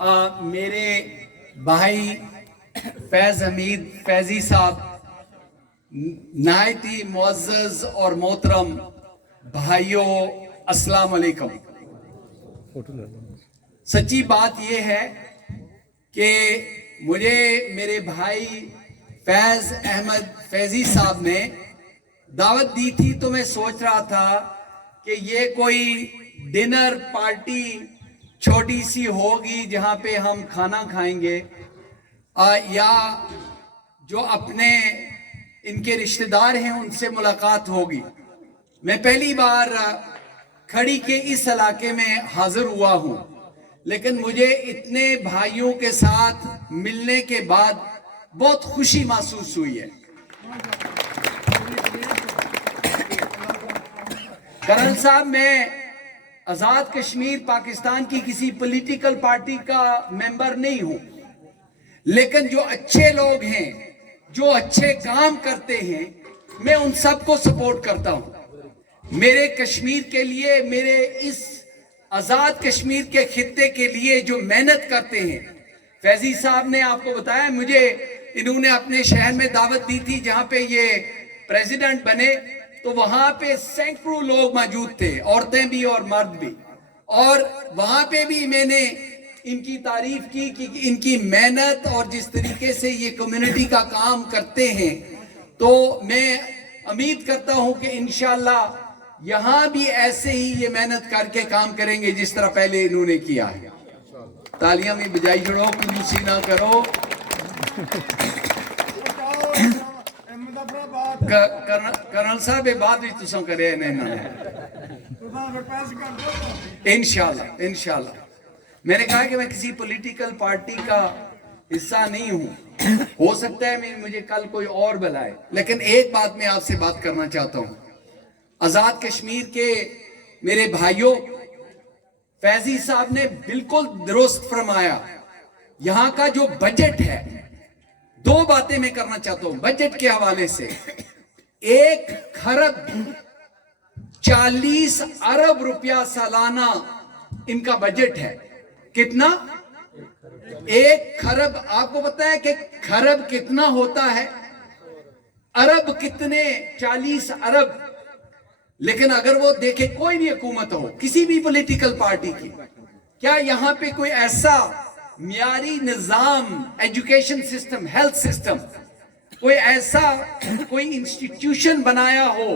میرے بھائی فیض حمید فیضی صاحب نہایت ہی معزز اور محترم بھائیوں، السلام علیکم۔ سچی بات یہ ہے کہ مجھے میرے بھائی فیض احمد فیضی صاحب نے دعوت دی تھی، تو میں سوچ رہا تھا کہ یہ کوئی ڈنر پارٹی چھوٹی سی ہوگی جہاں پہ ہم کھانا کھائیں گے، یا جو اپنے ان کے رشتہ دار ہیں ان سے ملاقات ہوگی۔ میں پہلی بار کھڑی کے اس علاقے میں حاضر ہوا ہوں، لیکن مجھے اتنے بھائیوں کے ساتھ ملنے کے بعد بہت خوشی محسوس ہوئی ہے۔ کرن صاحب، میں آزاد کشمیر پاکستان کی کسی پولیٹیکل پارٹی کا ممبر نہیں ہوں، لیکن جو اچھے لوگ ہیں، جو اچھے کام کرتے ہیں، میں ان سب کو سپورٹ کرتا ہوں۔ میرے کشمیر کے لیے، میرے اس آزاد کشمیر کے خطے کے لیے جو محنت کرتے ہیں، فیضی صاحب نے آپ کو بتایا، مجھے انہوں نے اپنے شہر میں دعوت دی تھی جہاں پہ یہ پریزیڈنٹ بنے، تو وہاں پہ سینکڑوں لوگ موجود تھے، عورتیں بھی اور مرد بھی، اور وہاں پہ بھی میں نے ان کی تعریف کی کہ ان کی محنت اور جس طریقے سے یہ کمیونٹی کا کام کرتے ہیں۔ تو میں امید کرتا ہوں کہ انشاءاللہ یہاں بھی ایسے ہی یہ محنت کر کے کام کریں گے جس طرح پہلے انہوں نے کیا ہے۔ تالیاں بھی بجائی جڑو، کنجوسی نہ کرو۔ کرنل صاحب بات بھی تساں کرے انشاءاللہ۔ میں نے کہا کہ میں کسی پولیٹیکل پارٹی کا حصہ نہیں ہوں، ہو سکتا ہے مجھے کل کوئی اور بلائے، لیکن ایک بات میں آپ سے بات کرنا چاہتا ہوں۔ آزاد کشمیر کے میرے بھائیوں، فیضی صاحب نے بالکل درست فرمایا۔ یہاں کا جو بجٹ ہے، دو باتیں میں کرنا چاہتا ہوں بجٹ کے حوالے سے۔ 1,40 ارب روپیہ سالانہ ان کا بجٹ ہے۔ کتنا؟ 1 خرب۔ آپ کو پتا ہے کہ خرب کتنا ہوتا ہے؟ ارب کتنے؟ 40 ارب۔ لیکن اگر وہ دیکھے کوئی بھی حکومت ہو، کسی بھی پولیٹیکل پارٹی کی، کیا یہاں پہ کوئی ایسا معیاری نظام، ایجوکیشن سسٹم، ہیلتھ سسٹم، کوئی ایسا کوئی انسٹیٹیوشن بنایا ہو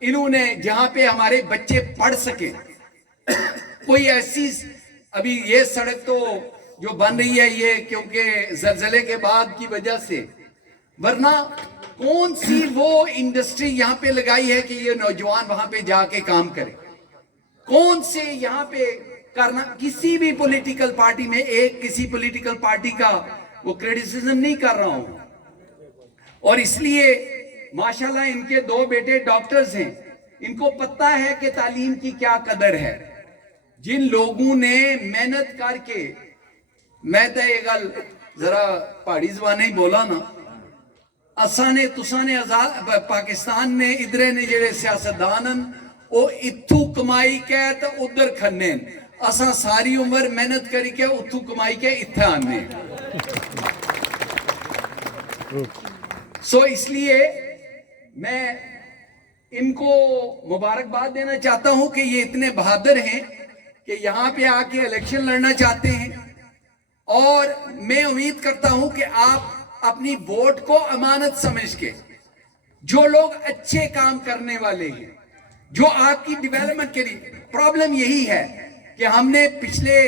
انہوں نے جہاں پہ ہمارے بچے پڑھ سکے؟ کوئی ایسی، ابھی یہ سڑک تو جو بن رہی ہے یہ کیونکہ زلزلے کے بعد کی وجہ سے، ورنہ کون سی وہ انڈسٹری یہاں پہ لگائی ہے کہ یہ نوجوان وہاں پہ جا کے کام کرے؟ کون سے یہاں پہ کرنا؟ کسی بھی پولیٹیکل پارٹی میں، کسی پولیٹیکل پارٹی کا وہ کریٹیسزم نہیں کر رہا ہوں، اور اس لیے ماشاءاللہ ان کے 2 بیٹے ڈاکٹرز ہیں، ان کو پتہ ہے کہ تعلیم کی کیا قدر ہے۔ جن لوگوں نے محنت کر کے، میں تو یہ گل ذرا پہاڑی زبانیں ہی بولا نا، اسانے تسانے پاکستان نے ادھرے نے جڑے سیاستدانن او اتھو کمائی کے تو ادھر کھنے، اساں ساری عمر محنت کری کے اتھو کمائی کے اتھے آنے۔ سو اس لیے میں ان کو مبارکباد دینا چاہتا ہوں کہ یہ اتنے بہادر ہیں کہ یہاں پہ آ کے الیکشن لڑنا چاہتے ہیں، اور میں امید کرتا ہوں کہ آپ اپنی ووٹ کو امانت سمجھ کے، جو لوگ اچھے کام کرنے والے ہیں، جو آپ کی ڈیولپمنٹ کے لیے، پرابلم یہی ہے کہ ہم نے پچھلے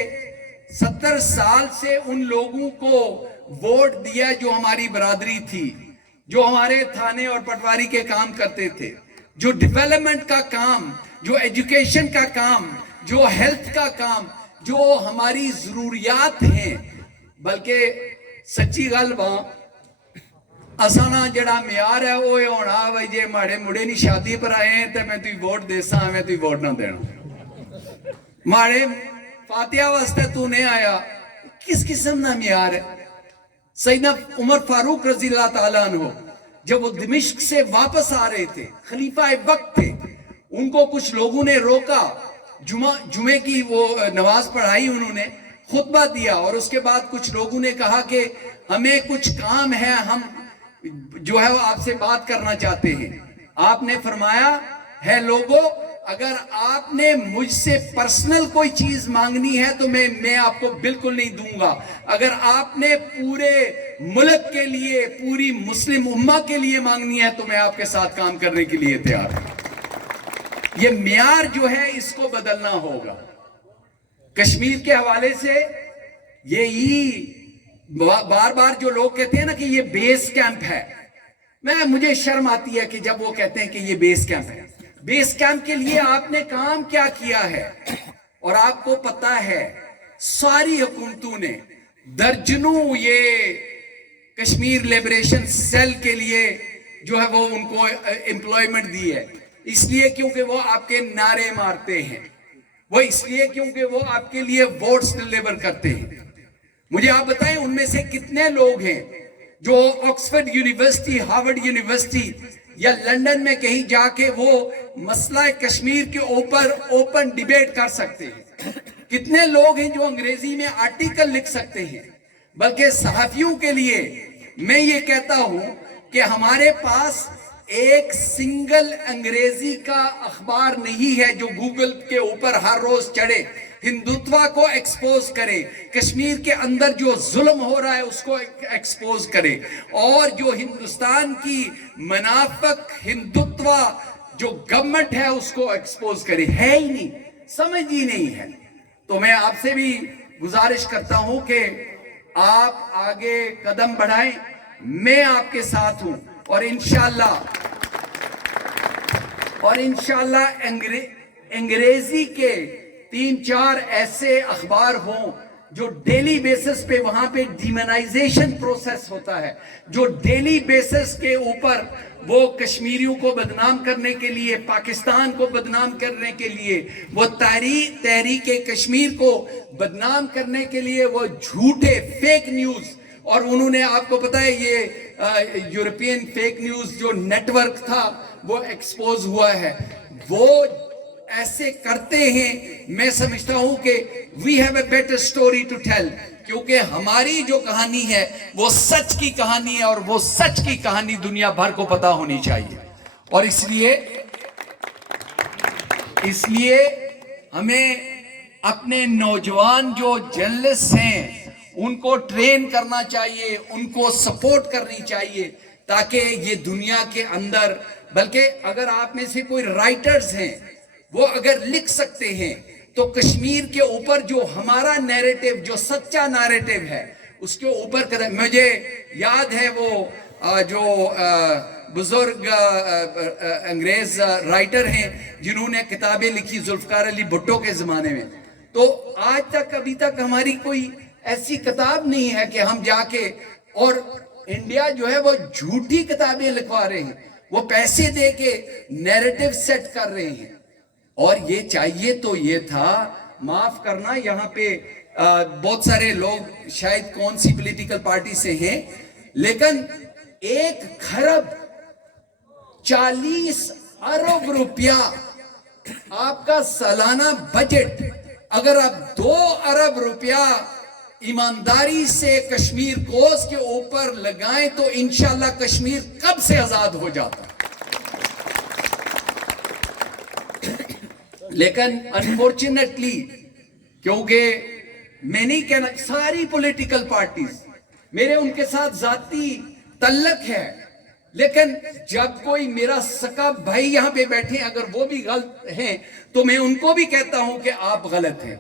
70 سال سے ان لوگوں کو ووٹ دیا جو ہماری برادری تھی، جو ہمارے تھانے اور پٹواری کے کام کرتے تھے، جو ڈیولپمنٹ کا کام، جو ایجوکیشن کا کام، جو ہیلتھ کا کام، جو ہماری ضروریات ہیں۔ بلکہ سچی گل وہاں اسانا جڑا معیار ہے وہ ہونا بھائی جے ماڑے مڑے نہیں شادی پر آئے ہیں تو میں تھی ووٹ دے سا، میں تھی ووٹ نہ دینا، ماڑے فاتحہ واسطے تو نہیں آیا، کس قسم نہ معیار ہے؟ سیدنا عمر فاروق رضی اللہ تعالیٰ عنہ جب وہ دمشق سے واپس آ رہے تھے، خلیفہ وقت تھے، ان کو کچھ لوگوں نے روکا، جمعے کی وہ نماز پڑھائی انہوں نے، خطبہ دیا اور اس کے بعد کچھ لوگوں نے کہا کہ ہمیں کچھ کام ہے, ہم جو ہے وہ آپ سے بات کرنا چاہتے ہیں. آپ نے فرمایا ہے لوگوں, اگر آپ نے مجھ سے پرسنل کوئی چیز مانگنی ہے تو میں آپ کو بالکل نہیں دوں گا. اگر آپ نے پورے ملک کے لیے, پوری مسلم امہ کے لیے مانگنی ہے تو میں آپ کے ساتھ کام کرنے کے لیے تیار ہوں. یہ معیار جو ہے اس کو بدلنا ہوگا. کشمیر کے حوالے سے یہی بار بار جو لوگ کہتے ہیں نا کہ یہ بیس کیمپ ہے, مجھے شرم آتی ہے کہ جب وہ کہتے ہیں کہ یہ بیس کیمپ ہے. بیس کیمپ کے لیے آپ نے کام کیا کیا ہے؟ اور آپ کو پتا ہے ساری حکومتوں نے درجنوں یہ کشمیر لیبریشن سیل کے لیے جو ہے وہ ان کو امپلائمنٹ دی ہے. اس لیے کیونکہ وہ آپ کے نعرے مارتے ہیں, وہ اس لیے کیونکہ وہ آپ کے لیے ووٹس ڈیلیور کرتے ہیں. مجھے آپ بتائیں ان میں سے کتنے لوگ ہیں جو آکسفورڈ یونیورسٹی, ہارورڈ یونیورسٹی یا لندن میں کہیں جا کے وہ مسئلہ کشمیر کے اوپر اوپن ڈیبیٹ کر سکتے ہیں؟ کتنے لوگ ہیں جو انگریزی میں آرٹیکل لکھ سکتے ہیں؟ بلکہ صحافیوں کے لیے میں یہ کہتا ہوں کہ ہمارے پاس ایک سنگل انگریزی کا اخبار نہیں ہے جو گوگل کے اوپر ہر روز چڑھے, ہندوتوا کو ایکسپوز کرے, کشمیر کے اندر جو ظلم ہو رہا ہے اس کو ایکسپوز کرے, اور جو ہندوستان کی منافق ہندوتوا جو گورنمنٹ ہے اس کو ایکسپوز کرے. ہے ہی نہیں, سمجھ ہی نہیں ہے. تو میں آپ سے بھی گزارش کرتا ہوں کہ آپ آگے قدم بڑھائیں, میں آپ کے ساتھ ہوں, اور انشاءاللہ انگریزی کے 3-4 ایسے اخبار ہوں جو ڈیلی بیسس پہ وہاں پہ ڈیمونائزیشن پروسیس ہوتا ہے, جو ڈیلی بیسس کے اوپر وہ کشمیریوں کو بدنام کرنے کے لیے, پاکستان کو بدنام کرنے کے لیے, وہ تحریک کشمیر کو بدنام کرنے کے لیے وہ جھوٹے فیک نیوز, اور انہوں نے آپ کو پتا ہے یہ یورپین فیک نیوز جو نیٹ ورک تھا وہ ایکسپوز ہوا ہے, وہ ایسے کرتے ہیں. میں سمجھتا ہوں کہ we have a better story to tell, کیونکہ ہماری جو کہانی ہے وہ سچ کی کہانی ہے, اور وہ سچ کی کہانی دنیا بھر کو پتا ہونی چاہیے. اور اس لیے ہمیں اپنے نوجوان جو جرنلسٹ ہیں ان کو ٹرین کرنا چاہیے, ان کو سپورٹ کرنی چاہیے, تاکہ یہ دنیا کے اندر, بلکہ اگر آپ میں سے کوئی رائٹرز ہیں وہ اگر لکھ سکتے ہیں تو کشمیر کے اوپر جو ہمارا نیریٹو, جو سچا نیریٹو ہے اس کے اوپر کریں. مجھے یاد ہے وہ جو بزرگ انگریز رائٹر ہیں جنہوں نے کتابیں لکھی ذوالفقار علی بھٹو کے زمانے میں, تو آج تک ابھی تک ہماری کوئی ایسی کتاب نہیں ہے کہ ہم جا کے, اور انڈیا جو ہے وہ جھوٹی کتابیں لکھوا رہے ہیں, وہ پیسے دے کے نیریٹو سیٹ کر رہے ہیں. اور یہ چاہیے تو یہ تھا, معاف کرنا یہاں پہ بہت سارے لوگ شاید کون سی پولیٹیکل پارٹی سے ہیں, لیکن 1 کھرب 40 ارب روپیہ آپ کا سالانہ بجٹ, اگر آپ 2 ارب روپیہ ایمانداری سے کشمیر کوس کے اوپر لگائیں تو انشاءاللہ کشمیر کب سے آزاد ہو جاتا. لیکن انفارچونیٹلی, کیونکہ میں نہیں کہنا, ساری پولیٹیکل پارٹیز میرے ان کے ساتھ ذاتی تعلق ہے, لیکن جب کوئی میرا سکا بھائی یہاں پہ بیٹھے اگر وہ بھی غلط ہیں تو میں ان کو بھی کہتا ہوں کہ آپ غلط ہیں.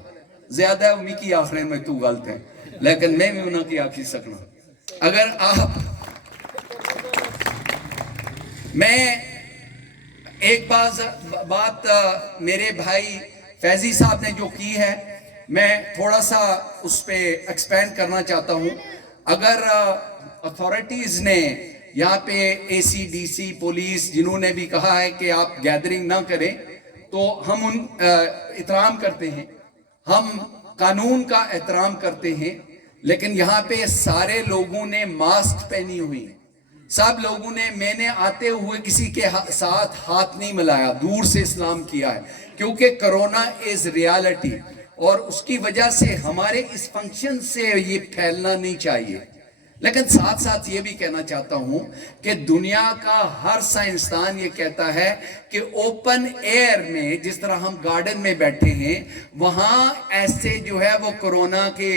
زیادہ امی کی آخرے میں تو غلط ہیں, لیکن میں بھی انہوں کی آخری سکنا. اگر آپ, میں ایک بات میرے بھائی فیضی صاحب نے جو کی ہے میں تھوڑا سا اس پہ ایکسپینڈ کرنا چاہتا ہوں. اگر اتھارٹیز نے یہاں پہ اے سی ڈی سی پولیس جنہوں نے بھی کہا ہے کہ آپ گیدرنگ نہ کریں, تو ہم ان احترام کرتے ہیں, ہم قانون کا احترام کرتے ہیں, لیکن یہاں پہ سارے لوگوں نے ماسک پہنی ہوئی, سب لوگوں نے, میں نے آتے ہوئے کسی کے ساتھ ہاتھ نہیں ملایا, دور سے اسلام کیا ہے, کیونکہ کرونا از ریالٹی. اور اس کی وجہ سے ہمارے اس فنکشن سے یہ پھیلنا نہیں چاہیے. لیکن ساتھ ساتھ یہ بھی کہنا چاہتا ہوں کہ دنیا کا ہر سائنسدان یہ کہتا ہے کہ اوپن ایئر میں جس طرح ہم گارڈن میں بیٹھے ہیں وہاں ایسے جو ہے وہ کورونا کے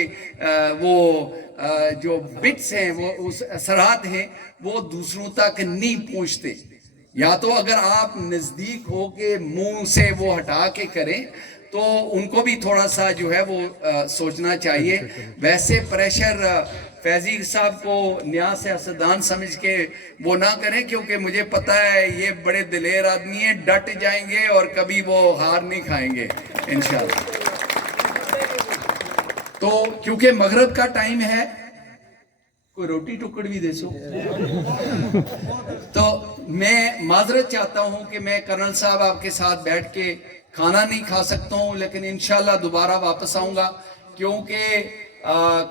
وہ جو بٹس ہیں وہ اس اثرات ہیں وہ دوسروں تک نہیں پہنچتے. یا تو اگر آپ نزدیک ہو کے منہ سے وہ ہٹا کے کریں تو ان کو بھی تھوڑا سا جو ہے وہ سوچنا چاہیے. ویسے پریشر فیضی صاحب کو نیاز سے حسدان سمجھ کے وہ نہ کریں کیونکہ مجھے پتا ہے یہ بڑے دلیر آدمی ہیں, ڈٹ جائیں گے اور کبھی وہ ہار نہیں کھائیں گے انشاءاللہ. تو کیونکہ مغرب کا ٹائم ہے, کوئی روٹی ٹکڑ بھی دے سو. تو میں معذرت چاہتا ہوں کہ میں کرنل صاحب آپ کے ساتھ بیٹھ کے کھانا نہیں کھا سکتا ہوں, لیکن انشاءاللہ دوبارہ واپس آؤں گا کیونکہ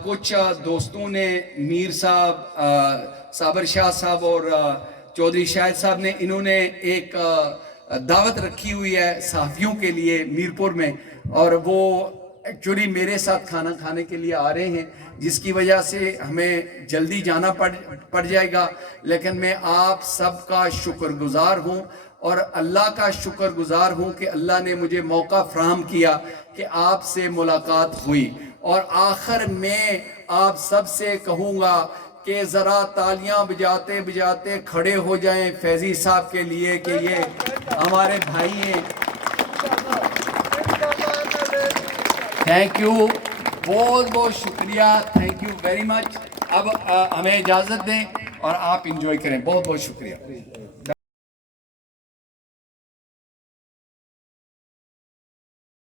کچھ دوستوں نے میر صاحب, صابر شاہ صاحب اور چودھری شاہد صاحب نے انہوں نے ایک دعوت رکھی ہوئی ہے صحافیوں کے لیے میرپور میں, اور وہ ایکچولی میرے ساتھ کھانا کھانے کے لیے آ رہے ہیں جس کی وجہ سے ہمیں جلدی جانا پڑ جائے گا. لیکن میں آپ سب کا شکر گزار ہوں اور اللہ کا شکر گزار ہوں کہ اللہ نے مجھے موقع فراہم کیا کہ آپ سے ملاقات ہوئی. اور آخر میں آپ سب سے کہوں گا کہ ذرا تالیاں بجاتے بجاتے کھڑے ہو جائیں فیضی صاحب کے لیے کہ یہ ہمارے بھائی ہیں. تھینک یو, بہت بہت شکریہ, تھینک یو ویری مچ. اب ہمیں اجازت دیں اور آپ انجوائے کریں. بہت بہت شکریہ.